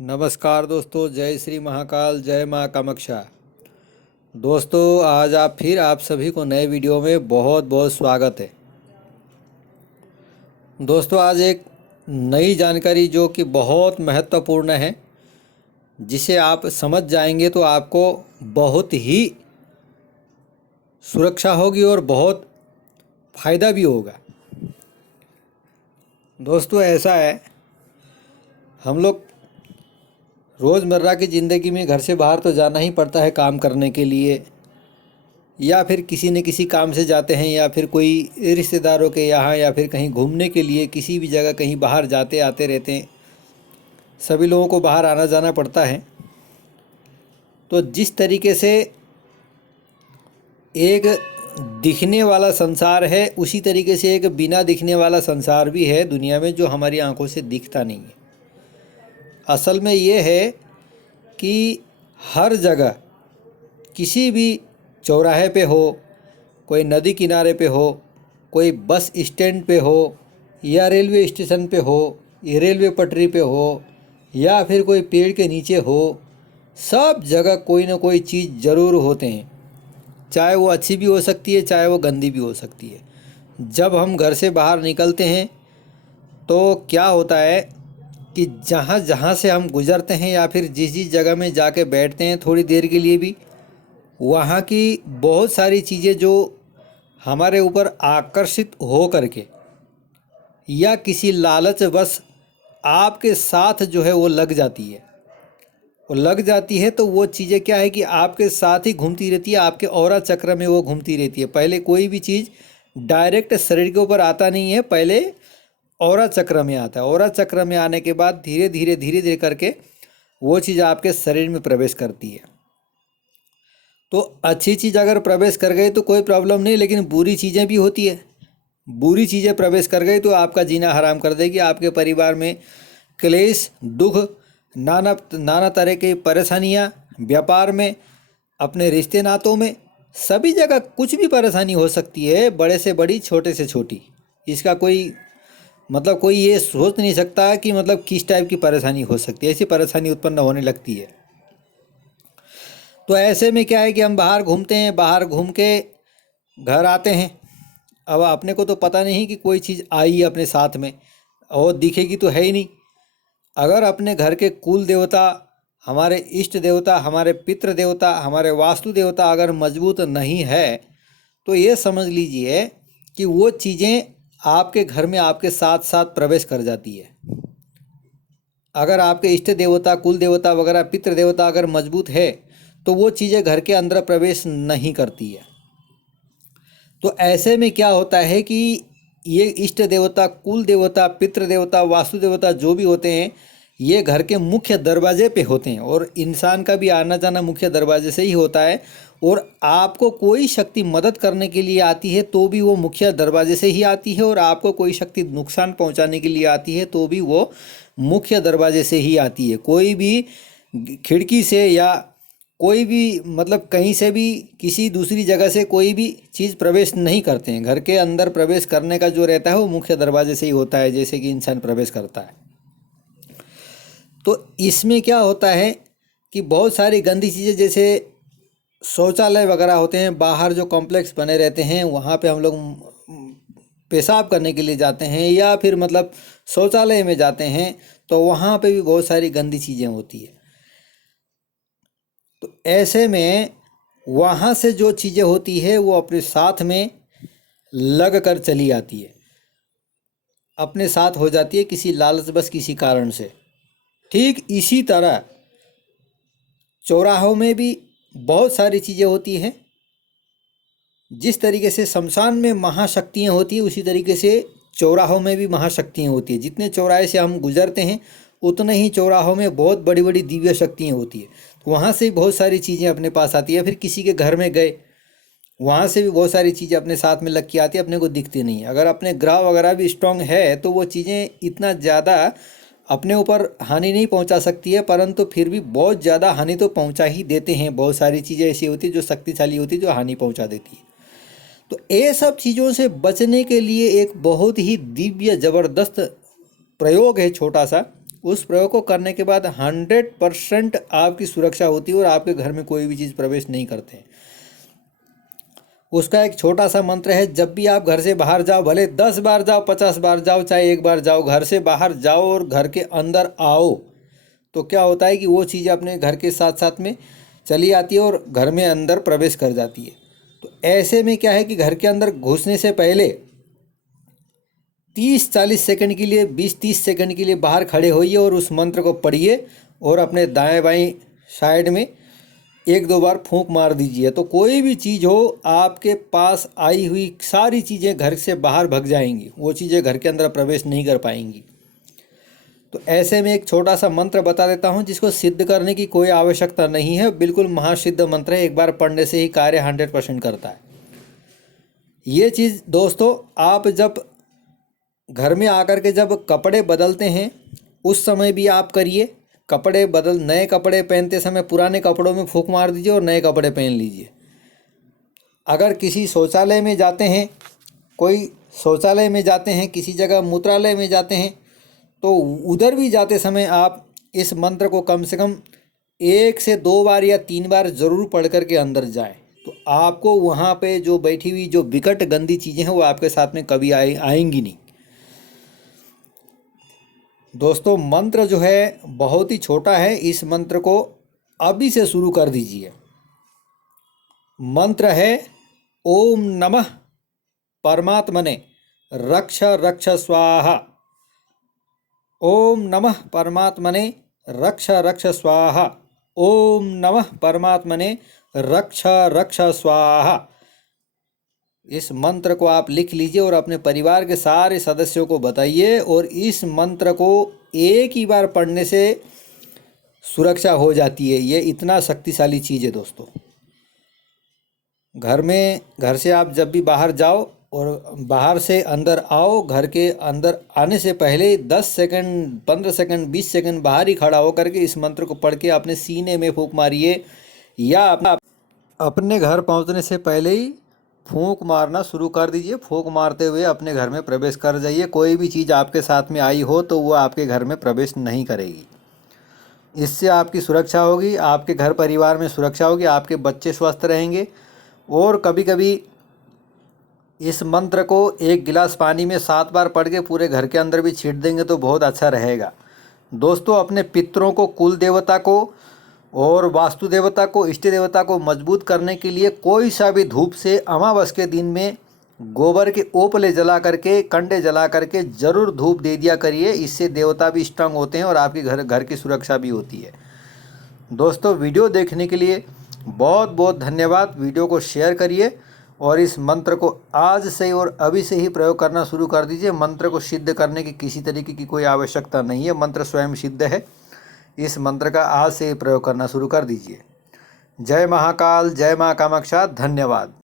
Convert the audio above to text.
नमस्कार दोस्तों, जय श्री महाकाल, जय माँ कामाक्षा। दोस्तों, आज आप सभी को नए वीडियो में बहुत बहुत स्वागत है। दोस्तों, आज एक नई जानकारी जो कि बहुत महत्वपूर्ण है, जिसे आप समझ जाएंगे तो आपको बहुत ही सुरक्षा होगी और बहुत फ़ायदा भी होगा। दोस्तों, ऐसा है, हम लोग रोज़मर्रा की ज़िंदगी में घर से बाहर तो जाना ही पड़ता है काम करने के लिए, या फिर किसी न किसी काम से जाते हैं, या फिर कोई रिश्तेदारों के यहाँ, या फिर कहीं घूमने के लिए किसी भी जगह कहीं बाहर जाते आते रहते हैं। सभी लोगों को बाहर आना जाना पड़ता है। तो जिस तरीके से एक दिखने वाला संसार है, उसी तरीके से एक बिना दिखने वाला संसार भी है दुनिया में, जो हमारी आंखों से दिखता नहीं है। असल में ये है कि हर जगह, किसी भी चौराहे पे हो, कोई नदी किनारे पे हो, कोई बस स्टैंड पे हो, या रेलवे स्टेशन पे हो, या रेलवे पटरी पे हो, या फिर कोई पेड़ के नीचे हो, सब जगह कोई ना कोई चीज़ ज़रूर होते हैं। चाहे वो अच्छी भी हो सकती है, चाहे वो गंदी भी हो सकती है। जब हम घर से बाहर निकलते हैं तो क्या होता है कि जहाँ जहाँ से हम गुज़रते हैं, या फिर जिस जिस जगह में जाके बैठते हैं थोड़ी देर के लिए भी, वहाँ की बहुत सारी चीज़ें जो हमारे ऊपर आकर्षित हो करके, या किसी लालच बस आपके साथ जो है वो लग जाती है। वो लग जाती है तो वो चीज़ें क्या है कि आपके साथ ही घूमती रहती है, आपके ऑरा चक्र में वो घूमती रहती है। पहले कोई भी चीज़ डायरेक्ट शरीर के ऊपर आता नहीं है, पहले ऑरा चक्र में आता है। ऑरा चक्र में आने के बाद धीरे धीरे करके वो चीज़ आपके शरीर में प्रवेश करती है। तो अच्छी चीज़ अगर प्रवेश कर गई तो कोई प्रॉब्लम नहीं, लेकिन बुरी चीज़ें भी होती है। बुरी चीज़ें प्रवेश कर गई तो आपका जीना हराम कर देगी। आपके परिवार में क्लेश, दुख, नाना नाना तरह की परेशानियाँ, व्यापार में, अपने रिश्ते नातों में, सभी जगह कुछ भी परेशानी हो सकती है, बड़े से बड़ी, छोटे से छोटी। इसका कोई कोई ये सोच नहीं सकता कि किस टाइप की परेशानी हो सकती है। ऐसी परेशानी उत्पन्न होने लगती है। तो ऐसे में क्या है कि हम बाहर घूमते हैं, बाहर घूम के घर आते हैं। अब अपने को तो पता नहीं कि कोई चीज़ आई है अपने साथ में, और दिखेगी तो है ही नहीं। अगर अपने घर के कुल देवता, हमारे इष्ट देवता, हमारे पितृ देवता, हमारे वास्तु देवता अगर मजबूत नहीं है, तो ये समझ लीजिए कि वो चीज़ें आपके घर में आपके साथ साथ प्रवेश कर जाती है। अगर आपके इष्ट देवता, कुल देवता वगैरह, पितृ देवता अगर मजबूत है, तो वो चीज़ें घर के अंदर प्रवेश नहीं करती है। तो ऐसे में क्या होता है कि ये इष्ट देवता, कुल देवता, पितृ देवता, वास्तु देवता जो भी होते हैं, ये घर के मुख्य दरवाजे पे होते हैं। और इंसान का भी आना जाना मुख्य दरवाजे से ही होता है। और आपको कोई शक्ति मदद करने के लिए आती है तो भी वो मुख्य दरवाजे से ही आती है, और आपको कोई शक्ति नुकसान पहुंचाने के लिए आती है तो भी वो मुख्य दरवाजे से ही आती है। कोई भी खिड़की से, या कोई भी कहीं से भी, किसी दूसरी जगह से कोई भी चीज़ प्रवेश नहीं करते हैं। घर के अंदर प्रवेश करने का जो रहता है वो मुख्य दरवाजे से ही होता है, जैसे कि इंसान प्रवेश करता है। तो इसमें क्या होता है कि बहुत सारी गंदी चीज़ें, जैसे शौचालय वगैरह होते हैं, बाहर जो कॉम्प्लेक्स बने रहते हैं, वहाँ पे हम लोग पेशाब करने के लिए जाते हैं, या फिर शौचालय में जाते हैं, तो वहाँ पे भी बहुत सारी गंदी चीज़ें होती है। तो ऐसे में वहाँ से जो चीज़ें होती है वो अपने साथ में लग कर चली आती है, अपने साथ हो जाती है किसी लालच बस, किसी कारण से। ठीक इसी तरह चौराहों में भी बहुत सारी चीज़ें होती हैं। जिस तरीके से शमशान में महाशक्तियाँ होती है, उसी तरीके से चौराहों में भी महाशक्तियाँ होती है। जितने चौराहे से हम गुजरते हैं, उतने ही चौराहों में बहुत बड़ी बड़ी दिव्य शक्तियाँ होती है। तो वहाँ से भी बहुत सारी चीज़ें अपने पास आती है। फिर किसी के घर में गए, वहाँ से भी बहुत सारी चीज़ें अपने साथ में लग के आती है, अपने को दिखती नहीं। अगर अपने ग्रह वगैरह भी स्ट्रांग है तो वो चीज़ें इतना ज़्यादा अपने ऊपर हानि नहीं पहुंचा सकती है, परंतु फिर भी बहुत ज़्यादा हानि तो पहुंचा ही देते हैं। बहुत सारी चीज़ें ऐसी होती है जो शक्तिशाली होती है, जो हानि पहुंचा देती है। तो ये सब चीज़ों से बचने के लिए एक बहुत ही दिव्य ज़बरदस्त प्रयोग है, छोटा सा, उस प्रयोग को करने के बाद 100% आपकी सुरक्षा होती है और आपके घर में कोई भी चीज़ प्रवेश नहीं करते हैं। उसका एक छोटा सा मंत्र है, जब भी आप घर से बाहर जाओ, भले 10 बार जाओ, 50 बार जाओ, चाहे 1 बार जाओ, घर से बाहर जाओ और घर के अंदर आओ, तो क्या होता है कि वो चीज़ अपने घर के साथ साथ में चली आती है और घर में अंदर प्रवेश कर जाती है। तो ऐसे में क्या है कि घर के अंदर घुसने से पहले 30-40 सेकंड के लिए, 20-30 सेकंड के लिए बाहर खड़े होइए और उस मंत्र को पढ़िए और अपने दाएं बाएं साइड में 1-2 बार फूंक मार दीजिए। तो कोई भी चीज़ हो, आपके पास आई हुई सारी चीज़ें घर से बाहर भग जाएंगी, वो चीज़ें घर के अंदर प्रवेश नहीं कर पाएंगी। तो ऐसे में एक छोटा सा मंत्र बता देता हूँ जिसको सिद्ध करने की कोई आवश्यकता नहीं है, बिल्कुल महासिद्ध मंत्र है, एक बार पढ़ने से ही कार्य 100% करता है। ये चीज़ दोस्तों, आप जब घर में आकर के जब कपड़े बदलते हैं उस समय भी आप करिए। नए कपड़े पहनते समय पुराने कपड़ों में फूंक मार दीजिए और नए कपड़े पहन लीजिए। अगर किसी शौचालय में जाते हैं, किसी जगह मूत्रालय में जाते हैं, तो उधर भी जाते समय आप इस मंत्र को कम से कम 1 से 2 बार या 3 बार ज़रूर पढ़ करके अंदर जाएं। तो आपको वहाँ पे जो बैठी हुई जो विकट गंदी चीज़ें हैं वो आपके साथ में कभी आएंगी नहीं। दोस्तों, मंत्र जो है बहुत ही छोटा है, इस मंत्र को अभी से शुरू कर दीजिए। मंत्र है ओम नमः परमात्मने रक्ष रक्ष स्वाहा। ओम नमः परमात्मने रक्ष रक्ष स्वाहा। ओम नमः परमात्मने रक्ष रक्ष स्वाहा। इस मंत्र को आप लिख लीजिए और अपने परिवार के सारे सदस्यों को बताइए। और इस मंत्र को एक ही बार पढ़ने से सुरक्षा हो जाती है। ये इतना शक्तिशाली चीज़ है दोस्तों। घर से आप जब भी बाहर जाओ और बाहर से अंदर आओ, घर के अंदर आने से पहले 10 सेकंड, 15 सेकंड, 20 सेकंड बाहर ही खड़ा होकर के इस मंत्र को पढ़ के अपने सीने में फूंक मारिए, या अपने घर पहुंचने से पहले ही फूंक मारना शुरू कर दीजिए। फूंक मारते हुए अपने घर में प्रवेश कर जाइए। कोई भी चीज़ आपके साथ में आई हो तो वो आपके घर में प्रवेश नहीं करेगी। इससे आपकी सुरक्षा होगी, आपके घर परिवार में सुरक्षा होगी, आपके बच्चे स्वस्थ रहेंगे। और कभी कभी इस मंत्र को 1 गिलास पानी में 7 बार पढ़ के पूरे घर के अंदर भी छींट देंगे तो बहुत अच्छा रहेगा। दोस्तों, अपने पितरों को, कुल देवता को और वास्तु देवता को, इष्ट देवता को मजबूत करने के लिए कोई सा भी धूप से अमावस के दिन में गोबर के ओपले जला करके, कंडे जला करके ज़रूर धूप दे दिया करिए। इससे देवता भी स्ट्रांग होते हैं और आपके घर की सुरक्षा भी होती है। दोस्तों, वीडियो देखने के लिए बहुत बहुत धन्यवाद। वीडियो को शेयर करिए और इस मंत्र को आज से और अभी से ही प्रयोग करना शुरू कर दीजिए। मंत्र को सिद्ध करने की किसी तरीके की कोई आवश्यकता नहीं है, मंत्र स्वयं सिद्ध है। इस मंत्र का आज से ही प्रयोग करना शुरू कर दीजिए। जय महाकाल, जय माँ कामाक्षा। धन्यवाद।